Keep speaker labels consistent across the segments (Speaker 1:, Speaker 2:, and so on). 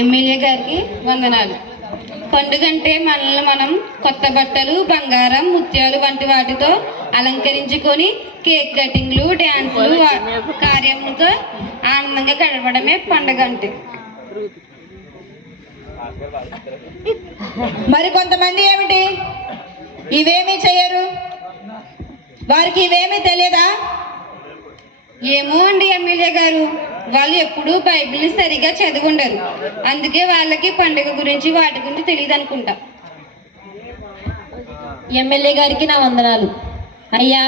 Speaker 1: MLA గారికి వందనాలు. పండుగ అంటే మనల్ని మనం కొత్త బట్టలు బంగారం ముత్యాలు వంటి వాటితో అలంకరించుకొని కేక్ కటింగ్లు డ్యాన్సులు కార్యములతో ఆనందంగా గడపడమే పండుగ అంటే.
Speaker 2: మరి కొంతమంది ఏమిటి? ఇవేమీ చేయరు వారికి ఇవేమీ తెలియదా?
Speaker 1: ఏమో అండి ఎమ్మెల్యే గారు. వాళ్ళు ఎప్పుడూ బైబిల్ని సరిగా చదివుండరు. అందుకే వాళ్ళకి పండుగ గురించి వాటి గురించి తెలియదు అనుకుంటా.
Speaker 3: ఎమ్మెల్యే గారికి నా వందనాలు. అయ్యా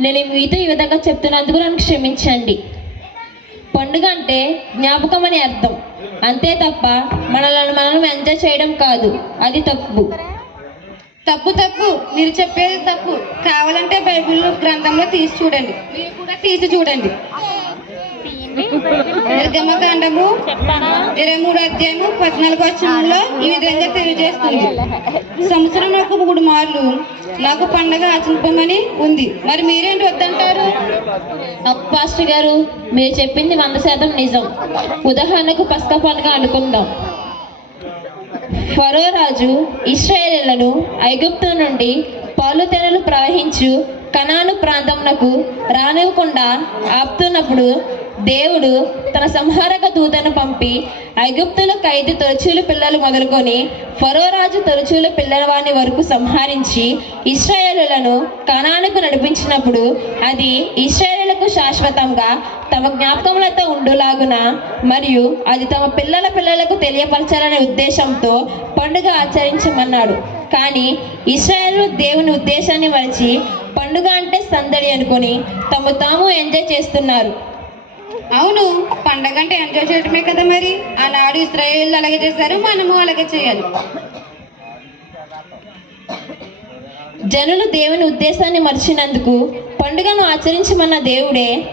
Speaker 3: నేను మీతో ఈ విధంగా చెప్తున్నందుకు నన్ను క్షమించండి. పండుగ అంటే జ్ఞాపకం అని అర్థం. అంతే తప్ప మనల్ని మనం ఎంజాయ్ చేయడం కాదు. అది తప్పు.
Speaker 1: తప్పు తప్పు. మీరు చెప్పేది తప్పు. కావాలంటే బైబిల్ గ్రంథంలో తీసి చూడండి. మీరు కూడా తీసి చూడండి. నిర్గమకాండము ఇరవై మూడు అధ్యాయము పద్నాలుగు వచనంలో ఈ విధంగా తెలియజేస్తుంది. సంవత్సరం నాకు మూడు మార్లు నాకు పండగ ఆచరింపమని ఉంది. మరి మీరేంటి వద్దంటారు?
Speaker 3: పాస్టర్ గారు మీరు చెప్పింది వంద శాతం నిజం. ఉదాహరణకు పసక పండుగ అనుకుందాం. ఫరో రాజు ఇస్రాయేలీలను ఐగుప్తు నుండి పాలు తెరలు ప్రవహించు కనాను ప్రాంతమునకు రానివ్వకుండా ఆపుతున్నప్పుడు దేవుడు తన సంహారక దూతను పంపి ఐగుప్తులు ఖైదు తొలచూలు పిల్లలు మొదలుకొని ఫరోరాజు తొలచూలు పిల్లలవాని వరకు సంహరించి ఇస్రాయేలులను కణానికి నడిపించినప్పుడు అది ఇస్రాయేలులకు శాశ్వతంగా తమ జ్ఞాపకములతో ఉండులాగున మరియు అది తమ పిల్లల పిల్లలకు తెలియపరచాలనే ఉద్దేశంతో పండుగ ఆచరించమన్నాడు. కానీ ఇస్రాయేలు దేవుని ఉద్దేశాన్ని మరిచి పండుగ అంటే సందడి అనుకొని తమ తాము ఎంజాయ్ చేస్తున్నారు.
Speaker 1: అవును పండగ అంటే ఎంజాయ్ చేయడమే కదా మరి? ఆనాడు ఇస్రాయేల్ అలాగే చేశారు మనము అలాగే చేయాలి.
Speaker 3: జనులు దేవుని ఉద్దేశాన్ని మర్చినందుకు పండుగను ఆచరించమన్న దేవుడే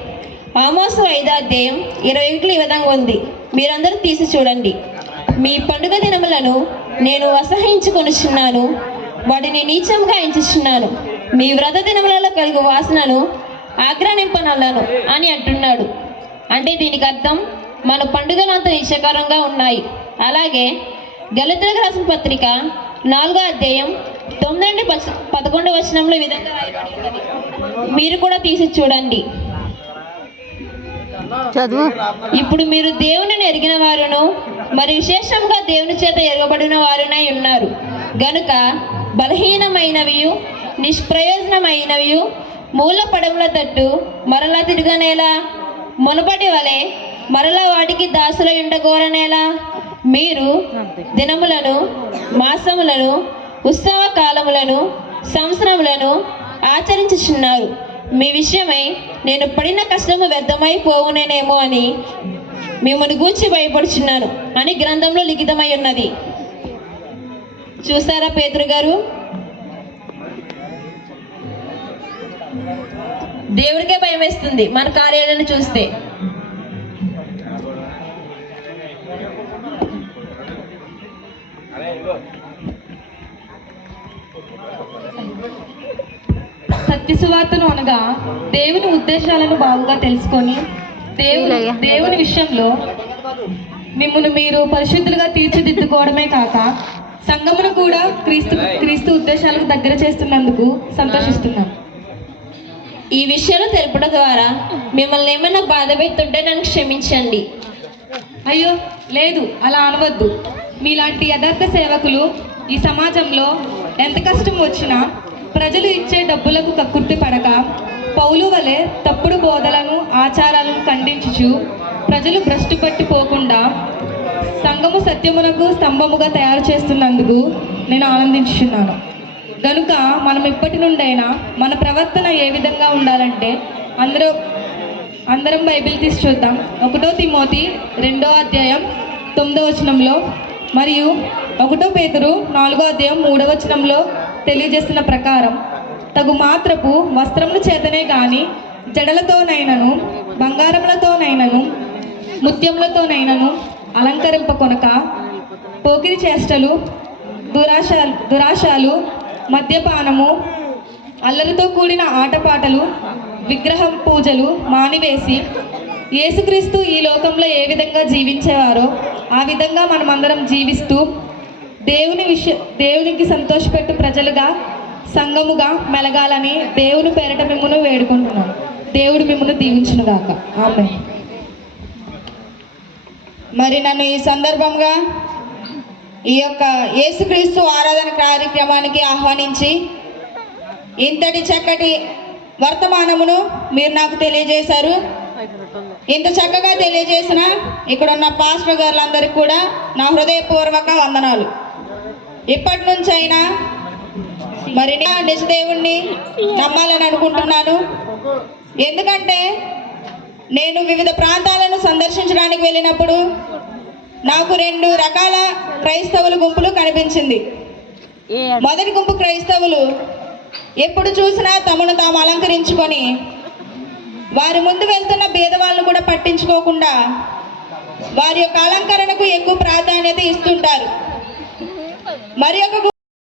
Speaker 3: ఆమోసు ఐదో అధ్యాయం ఇరవై ఒకటి ఈ విధంగా ఉంది. మీరందరూ తీసి చూడండి. మీ పండుగ దినములను నేను అసహించుకొనిచున్నాను వాటిని నీచంగా ఎంచుచున్నాను. మీ వ్రత దినములలో కలిగే వాసనను ఆగ్రహింపనలను అని అంటున్నాడు. అంటే దీనికి అర్థం మన పండుగలు అంత నిశకరంగా ఉన్నాయి. అలాగే గలితులకు రాసిన పత్రిక నాలుగో అధ్యాయం తొమ్మిది పదకొండు వచనంలో విధంగా మీరు కూడా తీసి చూడండి.
Speaker 4: చదువు.
Speaker 3: ఇప్పుడు మీరు దేవునిని ఎరిగిన వారును మరి విశేషంగా దేవుని చేత ఎరగబడిన వారునై ఉన్నారు. గనుక బలహీనమైనవి నిష్ప్రయోజనమైనవి మూల పడముల తట్టు మరలా తిరగనేలా? మునపటి వలె మరలా వాటికి దాసులై ఉండగోరనేలా మీరు దినములను మాసములను ఉత్సవ కాలములను సంవత్సరములను ఆచరించుచున్నారు. మీ విషయమై నేను పడిన కష్టము వ్యర్థమై పోవునేనేమో అని మిమ్మల్ని గూర్చి భయపడుచున్నాను అని గ్రంథంలో లిఖితమై ఉన్నది. చూసారా పేతురు గారు? దేవుడికే భయం వేస్తుంది మన కార్యాలను చూస్తే.
Speaker 5: సత్యసువార్తను అనగా దేవుని ఉద్దేశాలను బాగుగా తెలుసుకొని దేవుని దేవుని విషయంలో మిమ్మల్ని మీరు పరిశుద్ధులుగా తీర్చిదిద్దుకోవడమే కాక సంఘమును కూడా క్రీస్తు క్రీస్తు ఉద్దేశాలకు దగ్గర చేస్తున్నందుకు సంతోషిస్తున్నాం.
Speaker 3: ఈ విషయాలు తెలపడం ద్వారా మిమ్మల్ని ఏమైనా బాధ పెడుతుంటే నన్ను క్షమించండి.
Speaker 5: అయ్యో లేదు అలా అనవద్దు. మీలాంటి యథార్థ సేవకులు ఈ సమాజంలో ఎంత కష్టం వచ్చినా ప్రజలు ఇచ్చే డబ్బులకు కక్కుర్తి పడక పౌలు వలె తప్పుడు బోధలను ఆచారాలను ఖండించుచు ప్రజలు భ్రష్టు పట్టిపోకుండా సంఘము సత్యమునకు స్తంభముగా తయారు చేస్తున్నందుకు నేను ఆనందించుచున్నాను. కనుక మనం ఇప్పటి నుండైనా మన ప్రవర్తన ఏ విధంగా ఉండాలంటే అందరూ అందరం బైబిల్ తీసి చూద్దాం. ఒకటో తిమోతి రెండో అధ్యాయం తొమ్మిదో వచనంలో మరియు ఒకటో పేతురు నాలుగో అధ్యాయం మూడో వచనంలో తెలియజేస్తున్న ప్రకారం తగు మాత్రపు వస్త్రముల చేతనే గాని జడలతోనైనను బంగారములతోనైనను ముత్యములతోనైనను అలంకరింపకొనక పోకిరి చేష్టలు దురాశ దురాశాలు మద్యపానము అల్లరితో కూడిన ఆటపాటలు విగ్రహం పూజలు మానివేసి యేసుక్రీస్తు ఈ లోకంలో ఏ విధంగా జీవించేవారో ఆ విధంగా మనమందరం జీవిస్తూ దేవుని విషయ దేవునికి సంతోషపెట్టు ప్రజలుగా సంఘముగా మెలగాలని దేవుని పేరట మిమ్మను వేడుకుంటున్నాను దేవుడు మిమ్మల్ని దీవించునుగాక. ఆమె
Speaker 2: మరి నన్ను ఈ సందర్భంగా ఈ యొక్క యేసుక్రీస్తు ఆరాధన కార్యక్రమానికి ఆహ్వానించి ఇంతటి చక్కటి వర్తమానమును మీరు నాకు తెలియజేశారు. ఇంత చక్కగా తెలియజేసిన ఇక్కడ ఉన్న పాస్టర్ గారులందరికీ కూడా నా హృదయపూర్వక వందనాలు. ఇప్పటి నుంచైనా అయినా మరి నా నిజ దేవుణ్ణి నమ్మాలని అనుకుంటున్నాను. ఎందుకంటే నేను వివిధ ప్రాంతాలను సందర్శించడానికి వెళ్ళినప్పుడు నాకు రెండు రకాల క్రైస్తవుల గుంపులు కనిపించింది. మొదటి గుంపు క్రైస్తవులు ఎప్పుడు చూసినా తమను తాము అలంకరించుకొని వారి ముందు వెళ్తున్న భేదవాళ్ళను కూడా పట్టించుకోకుండా వారి యొక్క అలంకరణకు ఎక్కువ ప్రాధాన్యత ఇస్తుంటారు. మరి ఒక